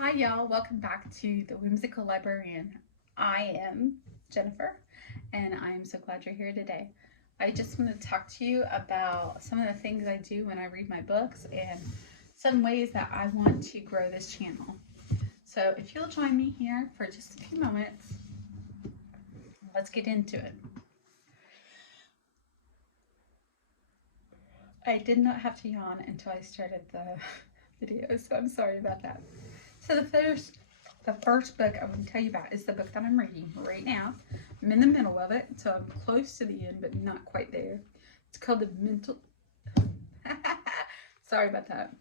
Hi, y'all. Welcome back to The Whimsical Librarian. I am Jennifer, and I am so glad you're here today. I just want to talk to you about some of the things I do when I read my books and some ways that I want to grow this channel. So, if you'll join me here for just a few moments, let's get into it. I did not have to yawn until I started the video, so I'm sorry about that. So the first book I want to tell you about is the book that I'm reading right now. I'm in the middle of it, so I'm close to the end, but not quite there. It's called The Mental. Sorry about that.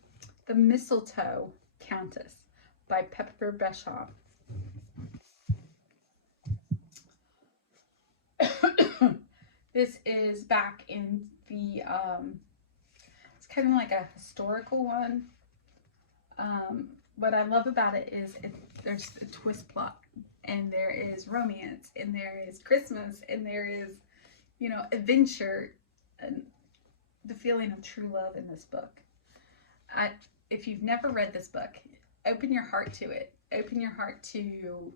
The Mistletoe Countess by Pepper Beshop. This is back in the it's kind of like a historical one. What I love about it is there's a twist plot, and there is romance, and there is Christmas, and there is, adventure, and the feeling of true love in this book. If you've never read this book, open your heart to it. Open your heart to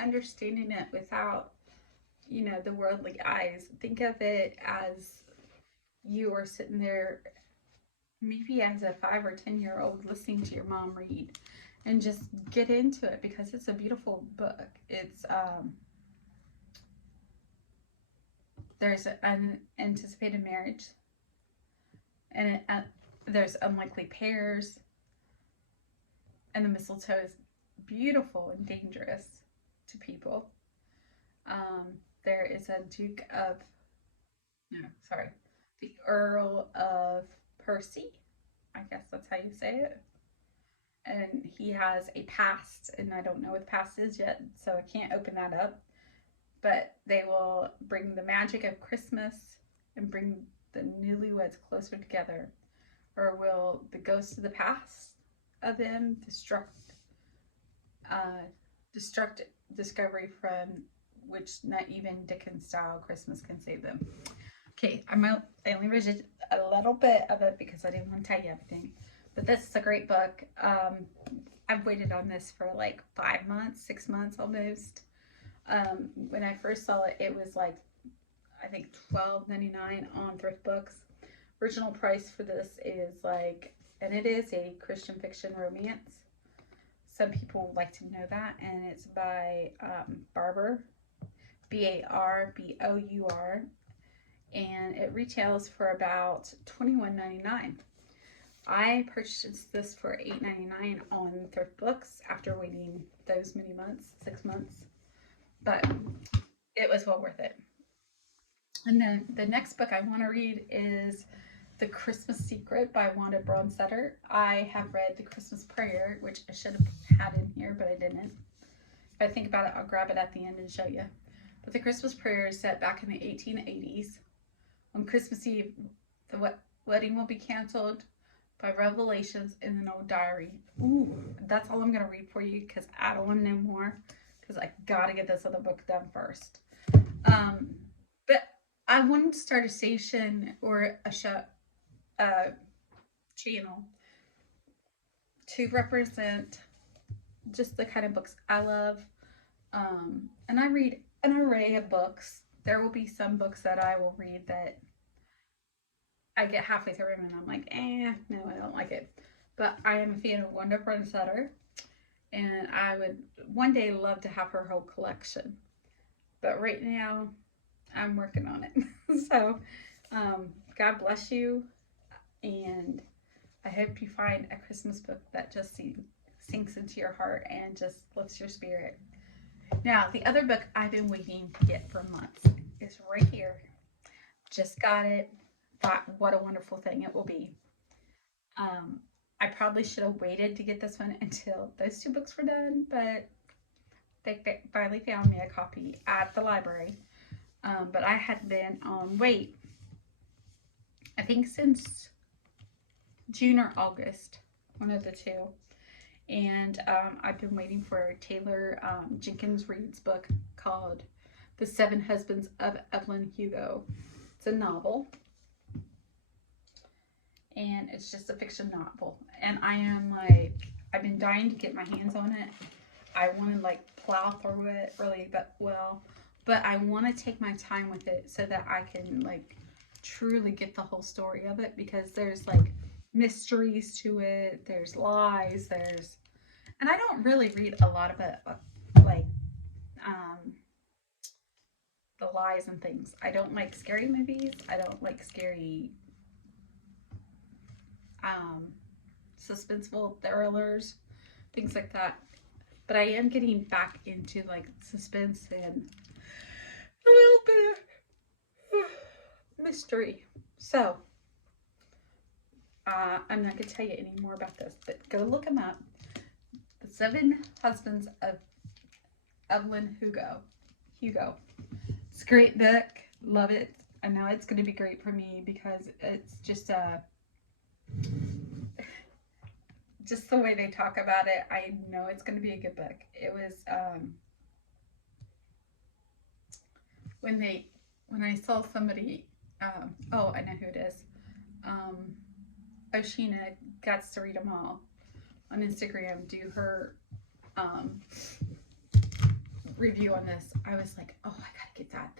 understanding it without, the worldly eyes. Think of it as you are sitting there, maybe as a 5 or 10-year-old, listening to your mom read, and just get into it because it's a beautiful book. It's there's an anticipated marriage, and there's unlikely pairs, and the mistletoe is beautiful and dangerous to people. There is a Duke of, no, sorry, the Earl of Percy. I guess that's how you say it. And he has a past, and I don't know what the past is yet, so I can't open that up. But they will bring the magic of Christmas and bring the newlyweds closer together. Or will the ghosts of the past of them destruct discovery from which not even Dickens style Christmas can save them. Okay, I only read a little bit of it because I didn't want to tell you everything. But this is a great book. I've waited on this for like 5 months, 6 months almost. When I first saw it, it was like, I think $12.99 on Thrift Books. Original price for this is like, and it is a Christian fiction romance. Some people like to know that, and it's by Barbour, Barbour, and it retails for about $21.99. I purchased this for $8.99 on Thrift Books after waiting those many months, 6 months, but it was well worth it. And then the next book I want to read is The Christmas Secret by Wanda Braunstetter. I have read The Christmas Prayer, which I should have had in here, but I didn't. If I think about it, I'll grab it at the end and show you. But The Christmas Prayer is set back in the 1880s. On Christmas Eve, the wedding will be canceled by revelations in an old diary. Ooh, that's all I'm going to read for you because I don't want to know more because I got to get this other book done first. But I wanted to start a station or a channel to represent just the kind of books I love. And I read an array of books. There will be some books that I will read that I get halfway through them and I'm like, no, I don't like it. But I am a fan of Wanda Braunstetter, and I would one day love to have her whole collection. But right now, I'm working on it. So, God bless you, and I hope you find a Christmas book that just sinks into your heart and just lifts your spirit. Now, the other book I've been waiting to get for months is right here. Just got it. Thought, what a wonderful thing it will be. I probably should have waited to get this one until those two books were done, but they finally found me a copy at the library. But I had been on wait, I think since June or August, one of the two. And I've been waiting for Taylor Jenkins Reid's book called The Seven Husbands of Evelyn Hugo. It's a novel, and it's just a fiction novel. And I am like I've been dying to get my hands on it. I want to like plow through it really, but I want to take my time with it so that I can like truly get the whole story of it, because there's like mysteries to it. There's lies. And I don't really read a lot of it, like um, the lies and things. I don't like scary movies. I don't like scary um, suspenseful thrillers, things like that. But I am getting back into like suspense and a little bit of mystery. So I'm not going to tell you any more about this, but go look them up. The Seven Husbands of Evelyn Hugo. It's a great book. Love it. I know it's going to be great for me because it's just the way they talk about it. I know it's going to be a good book. It was when I saw somebody, oh, I know who it is. Oshina gets to read them all on Instagram, do her review on this. I was like, oh, I gotta get that.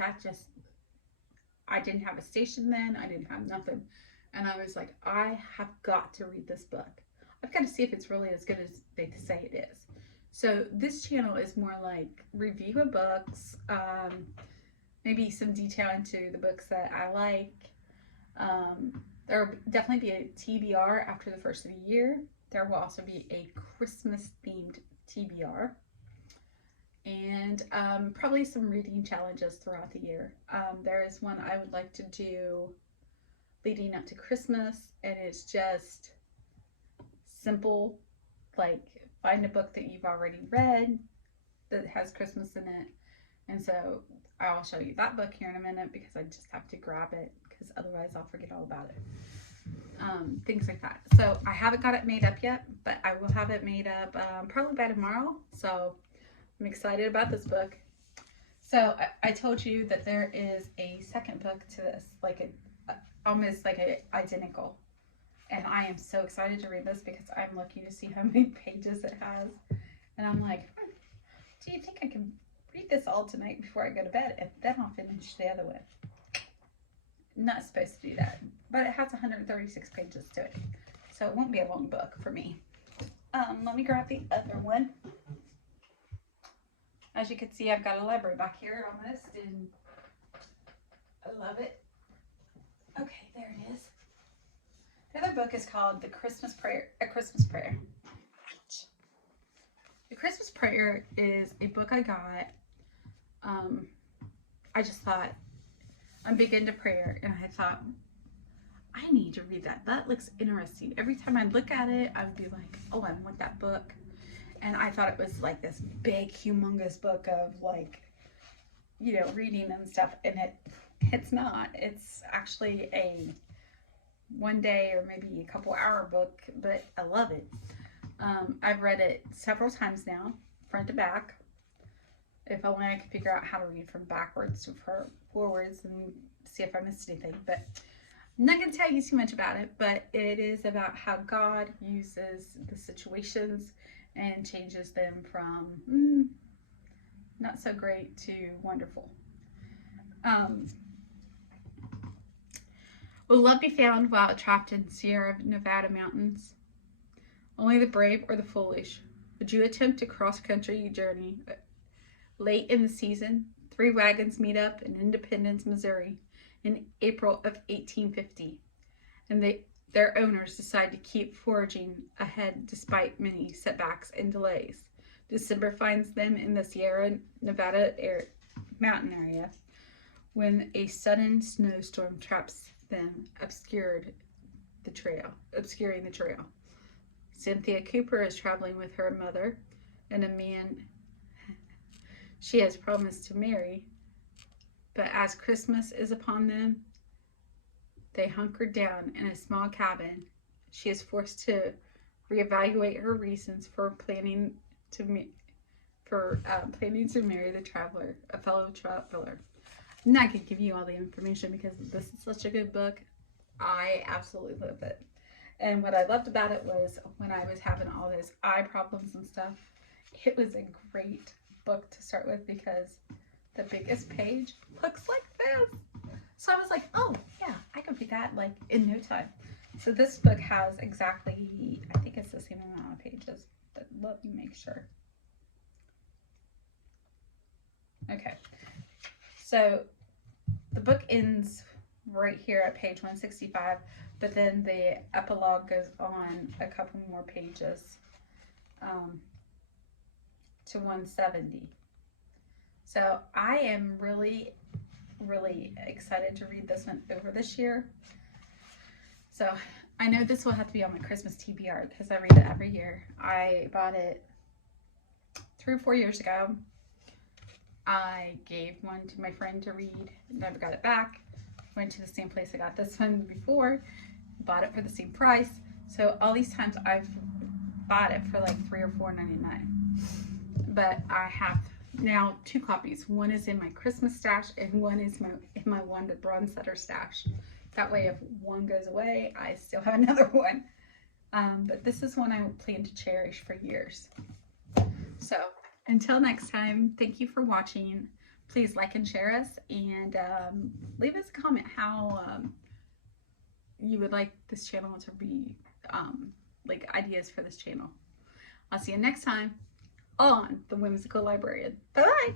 I didn't have a station then. I didn't have nothing. And I was like, I have got to read this book. I've got to see if it's really as good as they say it is. So this channel is more like review of books, maybe some detail into the books that I like. There will definitely be a TBR after the first of the year. There will also be a Christmas themed TBR. And probably some reading challenges throughout the year. There is one I would like to do leading up to Christmas, and it's just simple, like find a book that you've already read that has Christmas in it. And so I'll show you that book here in a minute because I just have to grab it because otherwise I'll forget all about it. Things like that. So I haven't got it made up yet, but I will have it made up probably by tomorrow. So I'm excited about this book. So I told you that there is a second book to this, like almost like a identical. And I am so excited to read this because I'm looking to see how many pages it has. And I'm like, do you think I can read this all tonight before I go to bed? And then I'll finish the other one. Not supposed to do that. But it has 136 pages to it. So it won't be a long book for me. Let me grab the other one. As you can see, I've got a library back here almost, and I love it. Okay, there it is. The other book is called The Christmas Prayer, A Christmas Prayer. Ouch. The Christmas Prayer is a book I got. I just thought, I'm big into prayer, and I thought, I need to read that. That looks interesting. Every time I look at it, I would be like, oh, I want that book. And I thought it was like this big, humongous book of like, you know, reading and stuff. And it's not. It's actually a one day or maybe a couple hour book, but I love it. I've read it several times now, front to back. If only I could figure out how to read from backwards to forwards and see if I missed anything. But I'm not going to tell you too much about it, but it is about how God uses the situations and changes them from not so great to wonderful. Will love be found while trapped in Sierra Nevada mountains? Only the brave or the foolish. Would you attempt a cross-country journey? Late in the season, 3 wagons meet up in Independence, Missouri in April of 1850, and their owners decide to keep forging ahead despite many setbacks and delays. December finds them in the Sierra Nevada mountain area when a sudden snowstorm traps them, obscuring the trail. Cynthia Cooper is traveling with her mother and a man she has promised to marry, but as Christmas is upon them, they hunker down in a small cabin. She is forced to reevaluate her reasons for planning to marry the traveler, a fellow traveler. I'm not going to give you all the information because this is such a good book. I absolutely love it. And what I loved about it was when I was having all those eye problems and stuff, it was a great book to start with because the biggest page looks like this. So I was like, oh yeah, I could read that like in no time. So this book has exactly, I think it's the same amount of pages, but let me make sure. Okay, so the book ends right here at page 165, but then the epilogue goes on a couple more pages to 170. So I am really, really excited to read this one over this year. So I know this will have to be on my Christmas TBR because I read it every year. I bought it 3 or 4 years ago. I gave one to my friend to read, never got it back. Went to the same place I got this one before, bought it for the same price. So all these times I've bought it for like $3 or $4.99. But I have now 2 copies. One is in my Christmas stash and one is in my Wanda Bronzetter stash. That way if one goes away, I still have another one. But this is one I plan to cherish for years. So until next time, thank you for watching. Please like and share us, and leave us a comment how you would like this channel to be, like ideas for this channel. I'll see you next time on The Whimsical Librarian. Bye-bye!